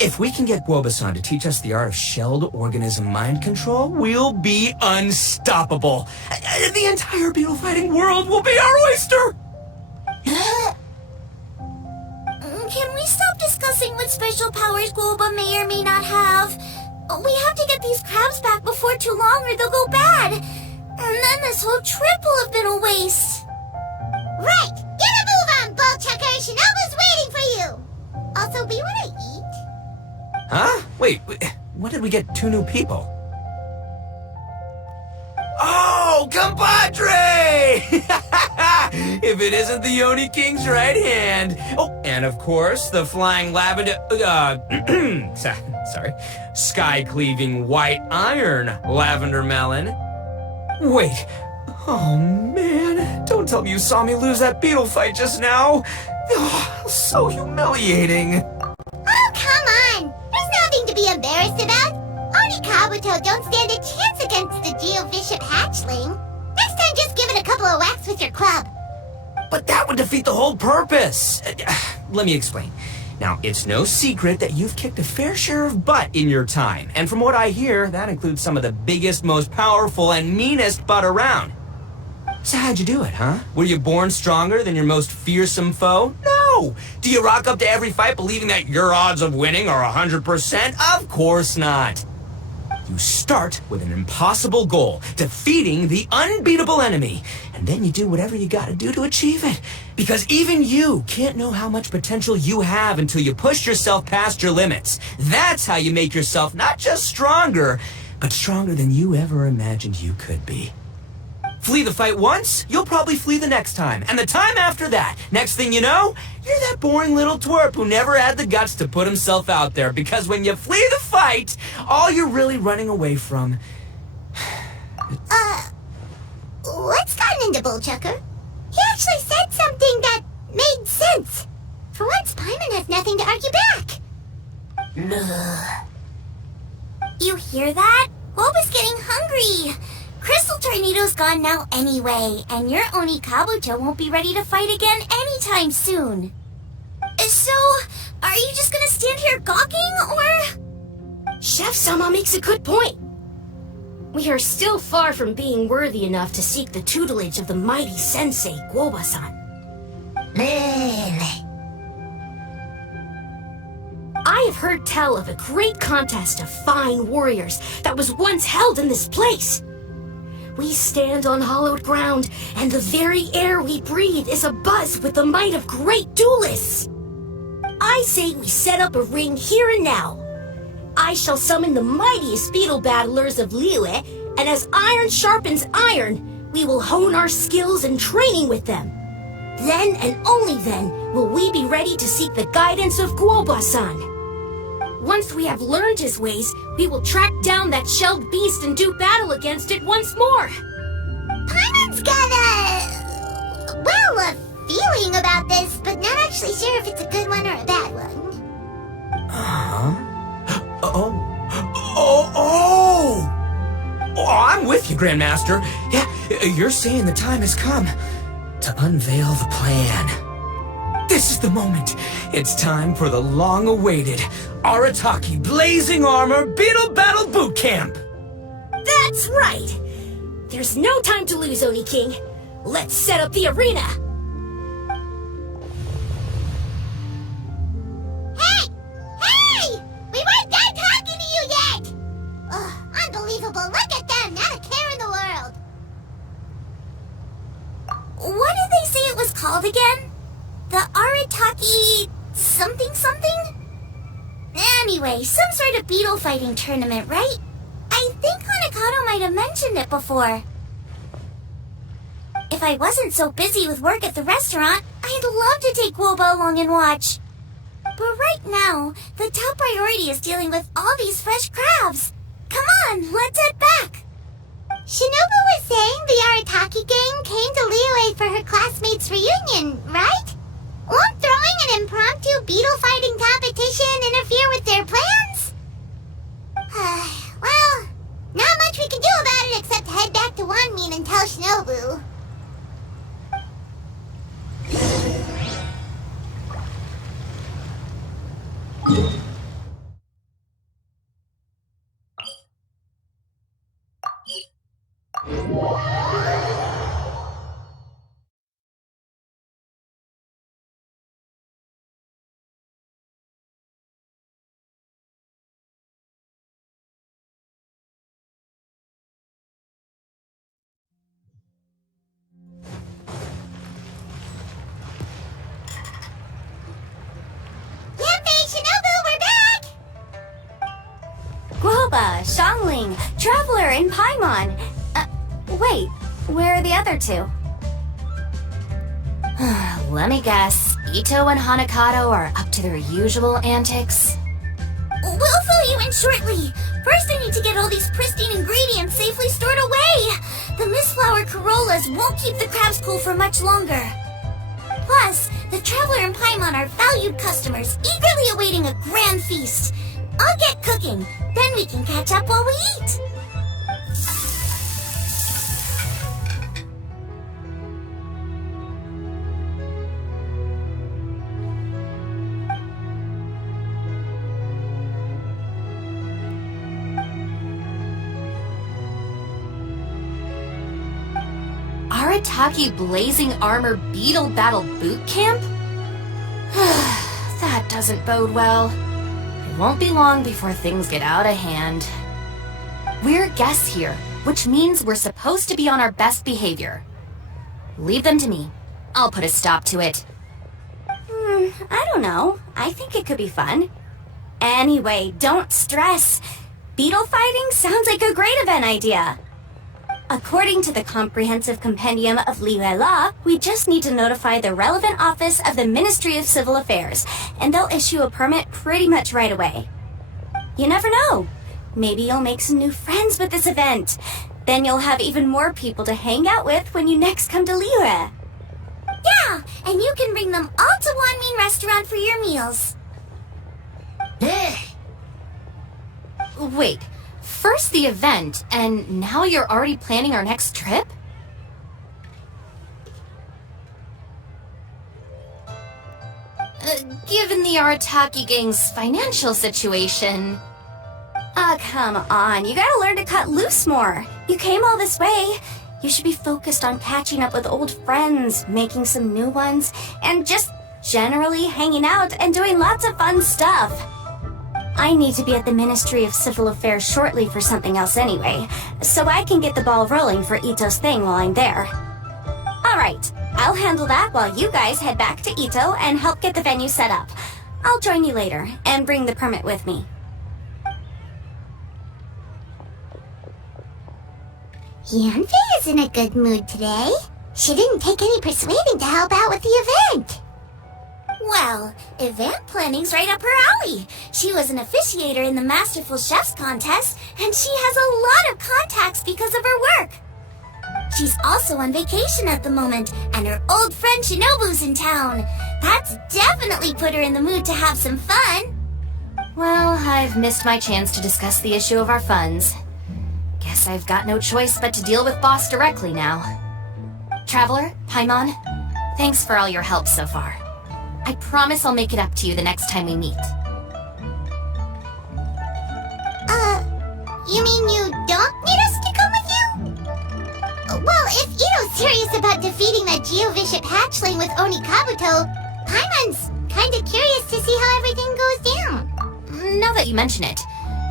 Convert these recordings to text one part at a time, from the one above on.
If we can get Guoba-san to teach us the art of shelled organism mind control, we'll be unstoppable. The entire beetle fighting world will be our oyster! Can we stop discussing what special powers Guoba may or may not have? We have to get these crabs back before too long or they'll go bad. And then this whole trip will have been a waste. Right! Get a move on, Bullchucker! Shinobu's waiting for you! Also, we want to eat? Huh? Wait, when did we get 2 new people? Oh, compadre! If it isn't the Oni King's right hand. Oh, and of course, the flying lavender, sorry, sky-cleaving white iron lavender melon. Wait, oh man, don't tell me you saw me lose that beetle fight just now. Oh, so humiliating. Oh, come on! There's nothing to be embarrassed about. Oni Kabuto don't stand a chance against the Geovishap hatchling. Next time, just give it a couple of whacks with your club. But that would defeat the whole purpose. Let me explain. Now, it's no secret that you've kicked a fair share of butt in your time. And from what I hear, that includes some of the biggest, most powerful, and meanest butt around. So how'd you do it, huh? Were you born stronger than your most fearsome foe? No! Do you rock up to every fight believing that your odds of winning are 100%? Of course not. You start with an impossible goal, defeating the unbeatable enemy, and then you do whatever you gotta do to achieve it. Because even you can't know how much potential you have until you push yourself past your limits. That's how you make yourself not just stronger, but stronger than you ever imagined you could be. Flee the fight once, you'll probably flee the next time, and the time after that. Next thing you know, you're that boring little twerp who never had the guts to put himself out there, because when you flee the fight, all you're really running away from... What's gotten into Bullchucker? He actually said something that made sense. For once, Paimon has nothing to argue back. You hear that? Guoba's getting hungry. Crystal Tornado's gone now anyway, and your Oni Kabuto won't be ready to fight again anytime soon. So, are you just gonna stand here gawking, or...? Chef-sama makes a good point. We are still far from being worthy enough to seek the tutelage of the mighty sensei, Guoba-san. I have heard tell of a great contest of fine warriors that was once held in this place. We stand on hallowed ground, and the very air we breathe is abuzz with the might of great duelists. I say we set up a ring here and now. I shall summon the mightiest beetle battlers of Liyue, and as iron sharpens iron, we will hone our skills and training with them. Then and only then will we be ready to seek the guidance of Guoba-san. Once we have learned his ways, we will track down that shelled beast and do battle against it once more. Paimon's got a feeling about this, but not actually sure if it's a good one or a bad one. Oh, I'm with you, Grandmaster. Yeah, you're saying the time has come to unveil the plan. This is the moment. It's time for the long-awaited ARATAKI Blazing Armor Beetle Battle Boot Camp. That's right. There's no time to lose, Oni King. Let's set up the arena. Hey! We weren't done talking to you yet! Ugh, unbelievable. Look at them. Not a care in the world. What did they say it was called again? The Arataki something something? Anyway, some sort of beetle fighting tournament, right? I think Hanakato might have mentioned it before. If I wasn't so busy with work at the restaurant, I'd love to take Guoba along and watch. But right now, the top priority is dealing with all these fresh crabs. Come on, let's head back. Shinobu was saying the Arataki gang came to Liyue for her classmates' reunion, right? Won't throwing an impromptu beetle fighting competition interfere with their plans? Well, not much we can do about it except head back to Wanmin and tell Shinobu. and Paimon. Wait, where are the other two? Let me guess, Ito and Hanakato are up to their usual antics? We'll fill you in shortly. First, I need to get all these pristine ingredients safely stored away. The mistflower corollas won't keep the crabs cool for much longer. Plus, the Traveler and Paimon are valued customers, eagerly awaiting a grand feast. I'll get cooking, then we can catch up while we eat. Arataki Blazing Armor Beetle Battle Boot Camp? That doesn't bode well. It won't be long before things get out of hand. We're guests here, which means we're supposed to be on our best behavior. Leave them to me. I'll put a stop to it. I don't know. I think it could be fun. Anyway, don't stress. Beetle fighting sounds like a great event idea. According to the Comprehensive Compendium of Liyue Law, we just need to notify the relevant office of the Ministry of Civil Affairs, and they'll issue a permit pretty much right away. You never know. Maybe you'll make some new friends with this event. Then you'll have even more people to hang out with when you next come to Liyue. Yeah, and you can bring them all to Wanmin Restaurant for your meals. Wait, first the event, and now you're already planning our next trip? Given the Arataki gang's financial situation... Come on. You gotta learn to cut loose more. You came all this way. You should be focused on catching up with old friends, making some new ones, and just generally hanging out and doing lots of fun stuff. I need to be at the Ministry of Civil Affairs shortly for something else anyway, so I can get the ball rolling for Ito's thing while I'm there. Alright, I'll handle that while you guys head back to Ito and help get the venue set up. I'll join you later and bring the permit with me. Yanfei is in a good mood today. She didn't take any persuading to help out with the event. Well, event planning's right up her alley. She was an officiator in the Masterful Chefs contest, and she has a lot of contacts because of her work. She's also on vacation at the moment, and her old friend Shinobu's in town. That's definitely put her in the mood to have some fun. Well, I've missed my chance to discuss the issue of our funds. Guess I've got no choice but to deal with Boss directly now. Traveler, Paimon, thanks for all your help so far. I promise I'll make it up to you the next time we meet. You mean you don't need us to come with you? Well, if Ito's serious about defeating that Geovishap hatchling with Oni Kabuto, Paimon's kinda curious to see how everything goes down. Now that you mention it,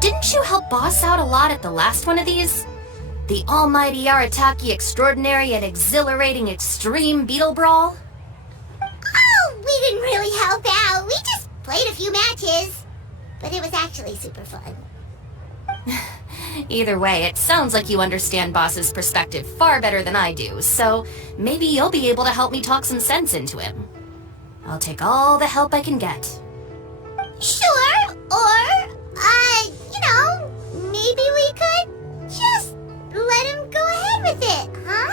didn't you help Boss out a lot at the last one of these? The almighty Arataki extraordinary and exhilarating extreme beetle brawl? Oh, we didn't really help out. We just played a few matches. But it was actually super fun. Either way, it sounds like you understand Boss's perspective far better than I do, so maybe you'll be able to help me talk some sense into him. I'll take all the help I can get. Sure, or, maybe we could just let him go ahead with it, huh?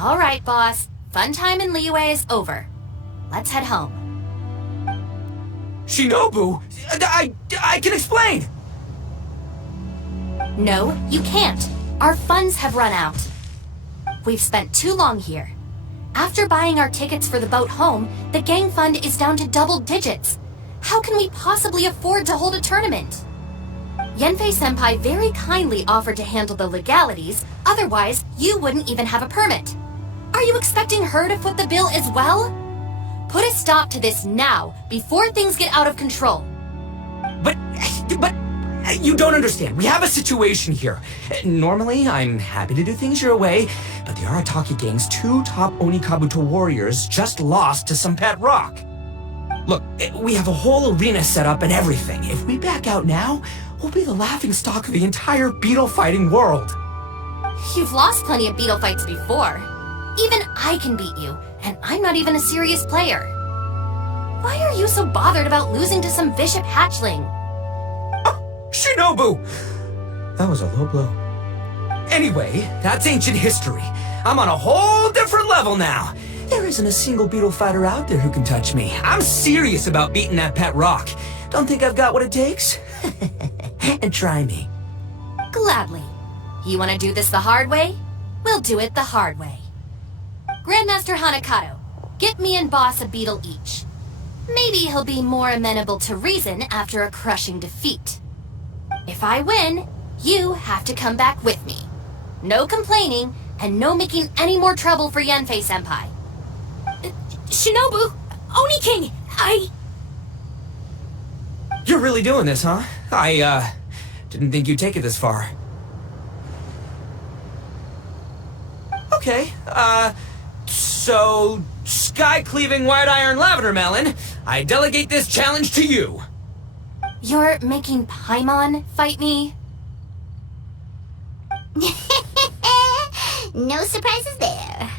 All right, Boss. Fun time in Liyue is over. Let's head home. Shinobu, I can explain. No, you can't. Our funds have run out. We've spent too long here. After buying our tickets for the boat home, the gang fund is down to double digits. How can we possibly afford to hold a tournament? Yanfei-senpai very kindly offered to handle the legalities, otherwise you wouldn't even have a permit. Are you expecting her to foot the bill as well? Put a stop to this now, before things get out of control. But you don't understand. We have a situation here. Normally, I'm happy to do things your way, but the Arataki gang's 2 top Onikabuto warriors just lost to some pet rock. Look, we have a whole arena set up and everything. If we back out now, we'll be the laughingstock of the entire beetle fighting world. You've lost plenty of beetle fights before. Even I can beat you, and I'm not even a serious player. Why are you so bothered about losing to some bishop hatchling? Shinobu! That was a low blow. Anyway, that's ancient history. I'm on a whole different level now. There isn't a single beetle fighter out there who can touch me. I'm serious about beating that pet rock. Don't think I've got what it takes? And try me. Gladly. You want to do this the hard way? We'll do it the hard way. Grandmaster Hanakato, get me and Boss a beetle each. Maybe he'll be more amenable to reason after a crushing defeat. If I win, you have to come back with me. No complaining, and no making any more trouble for Yanfei-senpai. Shinobu! Oni King! You're really doing this, huh? I didn't think you'd take it this far. Okay, so... Sky-cleaving white iron lavender melon, I delegate this challenge to you. You're making Paimon fight me? No surprises there.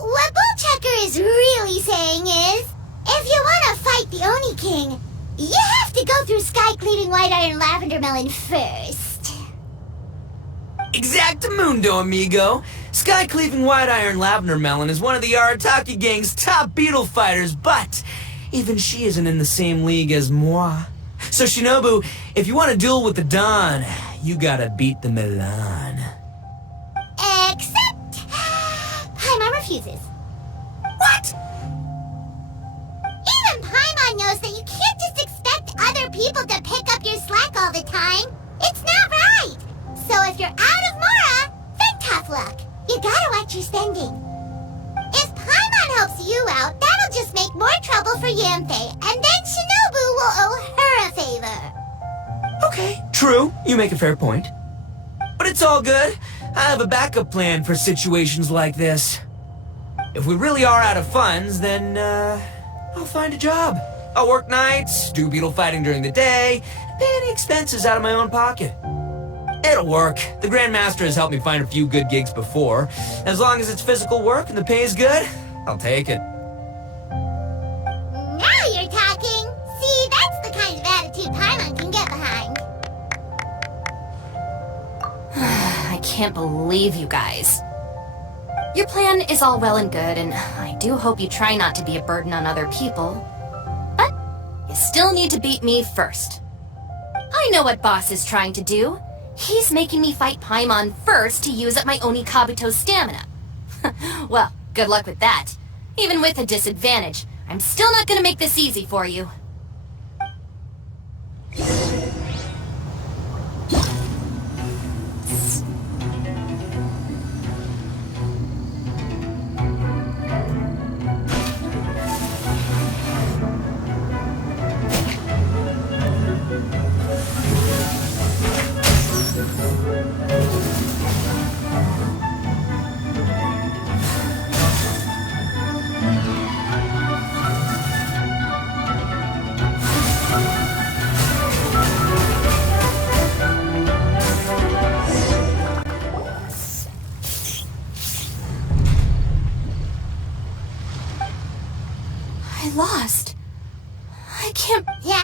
What Bullchecker is really saying is, if you want to fight the Oni King, you have to go through Sky-cleaving white iron lavender melon first. Exactamundo, amigo. Sky-cleaving white iron lavender melon is one of the Arataki gang's top beetle fighters, but even she isn't in the same league as moi. So Shinobu, if you want to duel with the Don, you gotta beat the Milan. Except... Paimon refuses. What? Even Paimon knows that you can't just expect other people to pick up your slack all the time. It's not right. So if you're out of Mora, then tough luck. You gotta watch your spending. If Paimon helps you out, that'll just make more trouble for Yanfei, and then Shinobu will owe her a favor. Okay, true. You make a fair point. But it's all good. I have a backup plan for situations like this. If we really are out of funds, then, I'll find a job. I'll work nights, do beetle fighting during the day, pay any expenses out of my own pocket. It'll work. The Grandmaster has helped me find a few good gigs before. As long as it's physical work and the pay is good, I'll take it. Now you're talking. See, that's the kind of attitude Paimon can get behind. I can't believe you guys. Your plan is all well and good, and I do hope you try not to be a burden on other people. But you still need to beat me first. I know what Boss is trying to do. He's making me fight Paimon first to use up my Onikabuto's stamina. Well, good luck with that. Even with a disadvantage, I'm still not gonna make this easy for you.